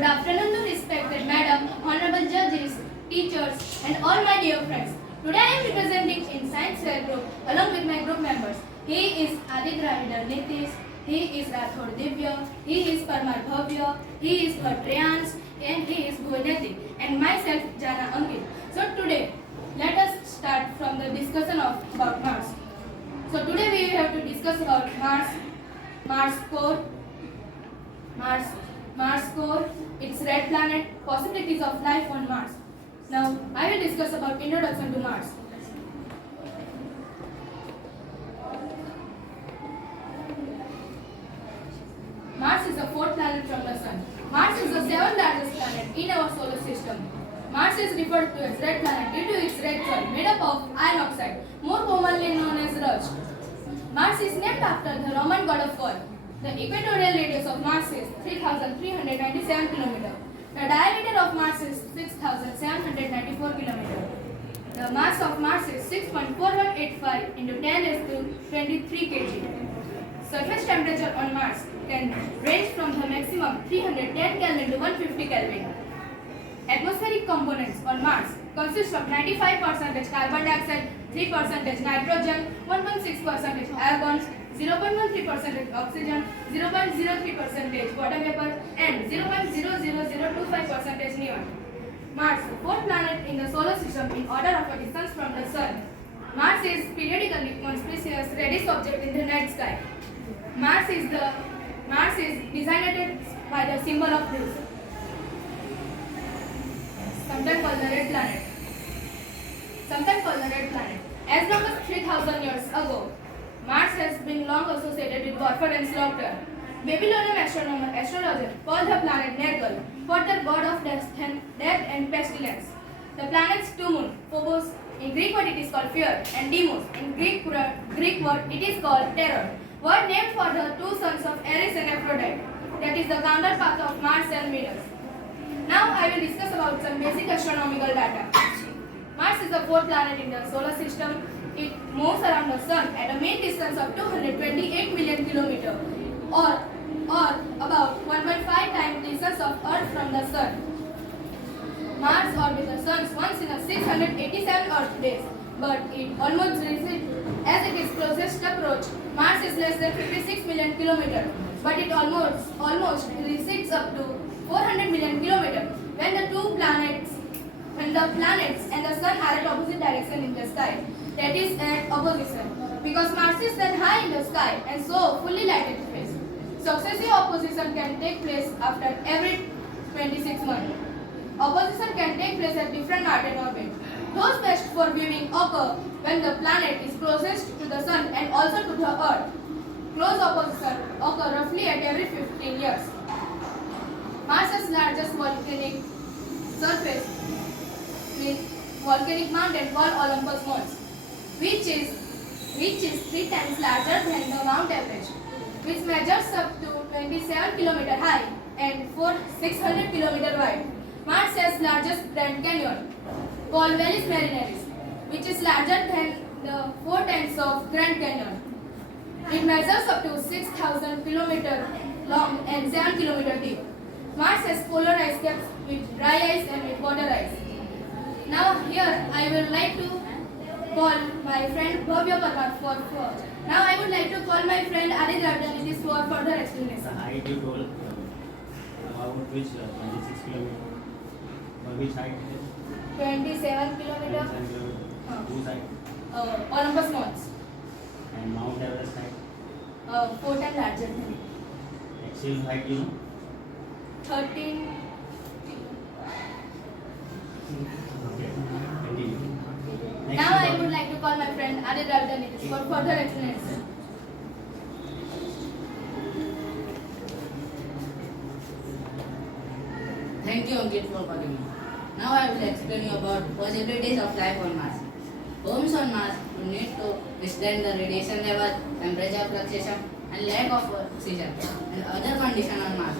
Good afternoon to respected Madam, Honorable Judges, teachers and all my dear friends. Today I am representing in Science Fair group along with my group members. He is Adidravida Nitish, he is Rathod Divya, he is Parmar Bhavya, he is Bhatrayans and he is Bhuvaneti and myself Jana Ankit. So today let us start from the discussion about Mars. So today we have to discuss about Mars core, its red planet, possibilities of life on Mars. Now, I will discuss about introduction to Mars. Mars is the fourth planet from the Sun. Mars is the seventh largest planet in our solar system. Mars is referred to as red planet due to its red soil made up of iron oxide, more commonly known as rust. Mars is named after the Roman god of war. The equatorial radius of Mars is 3,397 km. The diameter of Mars is 6,794 km. The mass of Mars is 6.4185 into 10 raised to 23 kg. Surface temperature on Mars can range from the maximum 310 Kelvin to 150 Kelvin. Atmospheric components on Mars consist of 95% carbon dioxide, 3% nitrogen, 1.6% argon, 0.13% oxygen, 0.03% water vapor, and 0.00025% neon. Mars, fourth planet in the solar system in order of a distance from the Sun. Mars is periodically conspicuous reddish object in the night sky. Mars is designated by the symbol of Zeus, sometimes called the red planet. As long as 3,000 years ago, Mars has been long associated with warfare and slaughter. Babylonian astrologer called the planet Nergal for the god of death and pestilence. The planet's two moons, Phobos, in Greek word it is called fear, and Deimos, in Greek word it is called terror, were named for the two sons of Ares and Aphrodite, that is the counterpart of Mars and Venus. Now I will discuss about some basic astronomical data. Mars is the fourth planet in the solar system. It moves around the Sun at a mean distance of 228 million km or about 1.5 times distance of Earth from the Sun. Mars orbits the Sun once in a 687 Earth days, but it almost recedes as it is closest approach. Mars is less than 56 million km, but it almost recedes up to 400 million km when the planets and the Sun are at opposite direction in the sky. That is at opposition, because Mars is then high in the sky and so fully lighted space. Successive opposition can take place after every 26 months. Opposition can take place at different Martian orbits. Those best for viewing occur when the planet is closest to the Sun and also to the Earth. Close opposition occur roughly at every 15 years. Mars's largest volcanic surface is volcanic mountain called Olympus Mons, which is 3 times larger than the Mount Everest, which measures up to 27 km high and 600 km wide. Mars has largest Grand Canyon called Valles Marineris, which is larger than the 4 times of Grand Canyon. It measures up to 6,000 km long and 7 km deep. Mars has polar ice caps with dry ice and with water ice. Now here I would like to call my friend Bhavya Parmar for. Now I would like to call my friend Adidravida Nitish for further explanation. Height you told about which 26 km or which height it is? 27 km. Whose height? Olympus Mons. And Mount Everest height? 4 times larger than Actual height you know? 13. Okay. Continue. Next Now I would like to call my friend Adidravida Nitish for further explanation. Thank you, Ankit, for calling me. Now I will explain you about possibilities of life on Mars. Homes on Mars would need to withstand the radiation level, temperature fluctuation, and lack of oxygen and other conditions on Mars.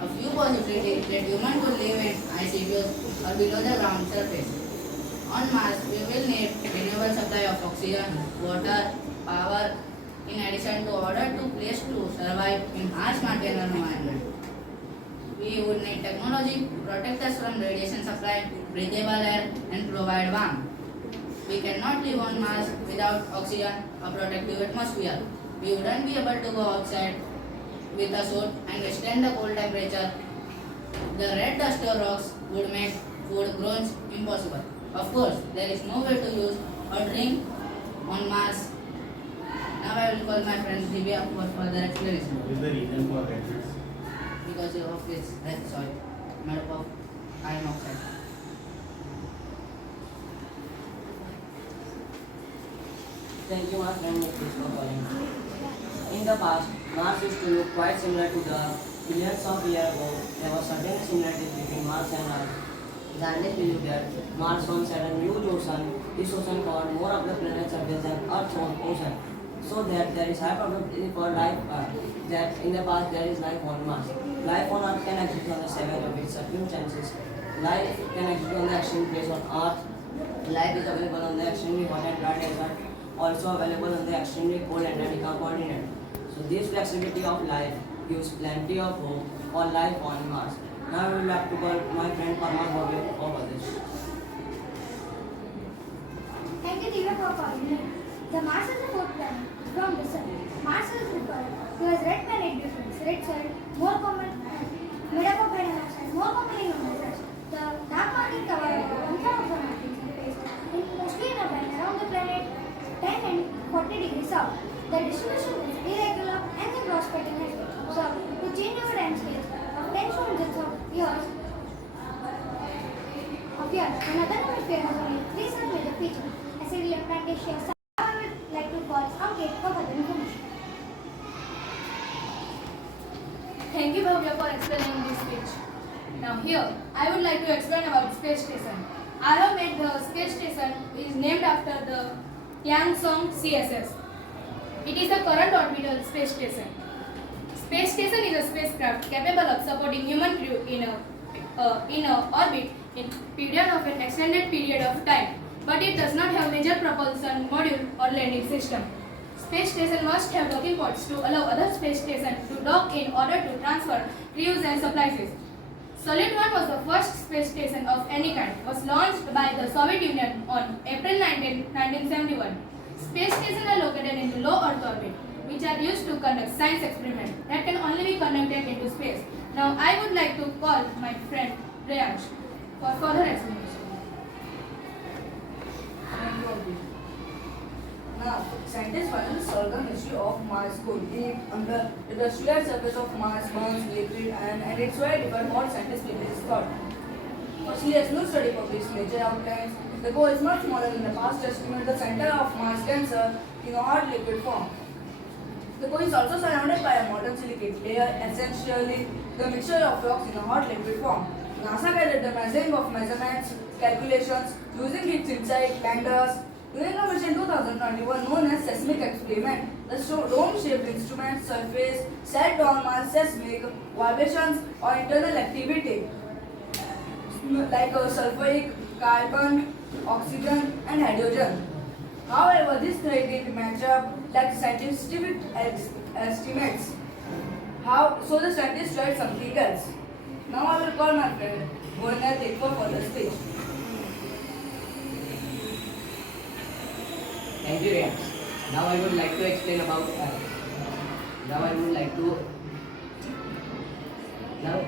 A few possibilities that humans could live in icy fields or below the ground surface. On Mars, we will need renewable supply of oxygen, water, power, in addition to order to place to survive in harsh mountain environment. We would need technology to protect us from radiation supply, breathable air, and provide warmth. We cannot live on Mars without oxygen or protective atmosphere. We wouldn't be able to go outside with a suit and withstand the cold temperature. The red dust or rocks would make food growing impossible. Of course, there is no way to use or drink on Mars. Now I will call my friend Divya for further explanation. What is the reason for red dust? Because of this red soil made up of iron oxide. Thank you, my friend Nitish, for calling. In the past, Mars used to look quite similar to the billions of years ago. There was certain similarities between Mars and Earth. Scientists believe that Mars once had a huge ocean. This ocean covered more of the planet's surface than Earth's own ocean. So that there is high probability for life that in the past there is life on Mars. Life on Earth can exist on the seven of its circumstances. Life can exist on the extreme place on Earth. Life is available on the extremely hot and dry desert, also available on the extremely cold Antarctica continent. So this flexibility of life gives plenty of hope for life on Mars. Now I would like to call my friend Parma Bobby over this. Thank you, Divya, for calling me. The Mars is the fourth planet from the Sun. Mars is referred to as red planet difference. Red soil, more common, made up of iron oxide, more commonly known as ash. The dark matter covers one-third of the mountains and places mostly in a band around the planet 10 and 40 degrees south. The distribution is irregular and the cross pattern has been observed to change over time scales of tens to hundreds of years. Another hemisphere has only three such major features: Assyria, Plantasia. I would like to call Ankit for further information. Thank you, Bhavya, for explaining this speech. Now here, I would like to explain about space station. I have made the space station is named after the Tiangong CSS. It is the current orbital space station. Space station is a spacecraft capable of supporting human crew in a orbit in period of an extended period of time, but it does not have major propulsion module or landing system. Space station must have docking ports to allow other space stations to dock in order to transfer crews and supplies. Solid 1 was the first space station of any kind. Was launched by the Soviet Union on April 19, 1971. Space stations are located in the low Earth orbit, which are used to conduct science experiments that can only be conducted into space. Now I would like to call my friend Priyansh for further explanation. Thank you, Abhi. Now, scientists finally solved the mystery of Mars cold. Under the terrestrial surface of Mars burns liquid and it's very different what scientists previously thought. Firstly, as new study published Nature outlines, the core is much smaller than the past estimate. The center of Mars denser in a hard liquid form. The core is also surrounded by a molten silicate layer, essentially the mixture of rocks in a hot liquid form. NASA carried the measurements, calculations using its insight landers. During a mission 2021 known as seismic experiment, the dome-shaped instrument surface set on Mars seismic vibrations or internal activity like sulfuric, carbon, oxygen and hydrogen. However, this theory didn't match up like scientific estimates. So the scientists tried something else. Now I will call my friend Gornatik for further speech. Thank you, Ryan. Now I would like to explain about Now,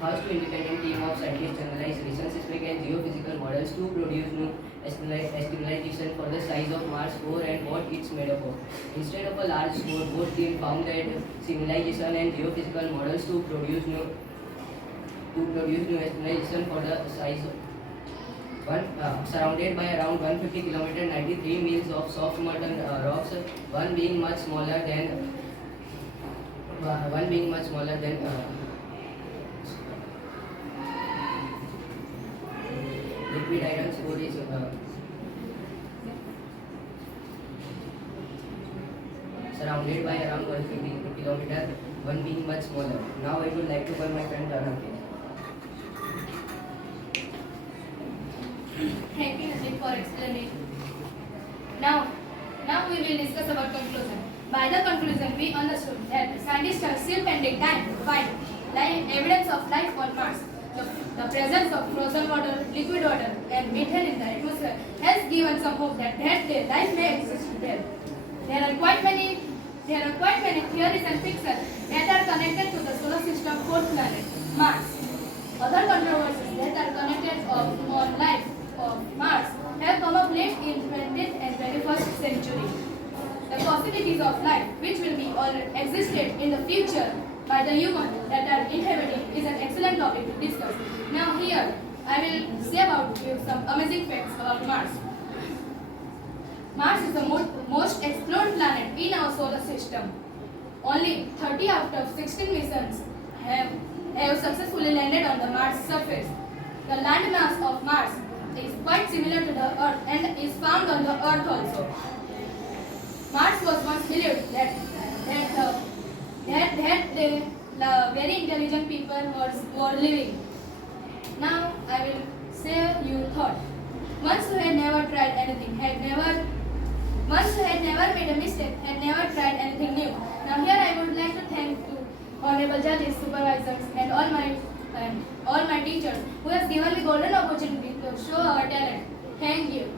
first independent team of scientists analyzed recent seismic and geophysical models to produce new estimation for the size of Mars core and what it's made up of. Instead of a large core, both teams found that simulation and geophysical models to produce new estimation for the size of surrounded by around 150 km, 93 miles of soft molten rocks, one being much smaller than liquid iron core is surrounded by around 150 km, one being much smaller. Now I would like to call my friend Tarun. Thank you, Najib, for explaining. Now we will discuss about conclusion. By the conclusion, we understood that scientists are still pending time to find evidence of life on Mars. The presence of frozen water, liquid water, and methane in the atmosphere has given some hope that life may exist there. There are quite many theories and fictions that are connected to the solar system fourth planet, Mars. Other controversies that are connected on life of Mars have come up late in 20th and 21st century. The possibilities of life, which will be or existed in the future by the human that are inhabiting, is an excellent topic to discuss. Now here, I will say about you some amazing facts about Mars. Mars is the most explored planet in our solar system. Only 30 out of 16 missions have successfully landed on the Mars surface. The land mass of Mars is quite similar to the Earth and is found on the Earth also. Mars was once believed that the very intelligent people were living. Now I will say you thought. Ones who had never tried anything, ones who had never made a mistake, had never tried anything new. Now here I would like to thank to honorable judges, supervisors, and all my teachers who has given me golden opportunity to show our talent. Thank you.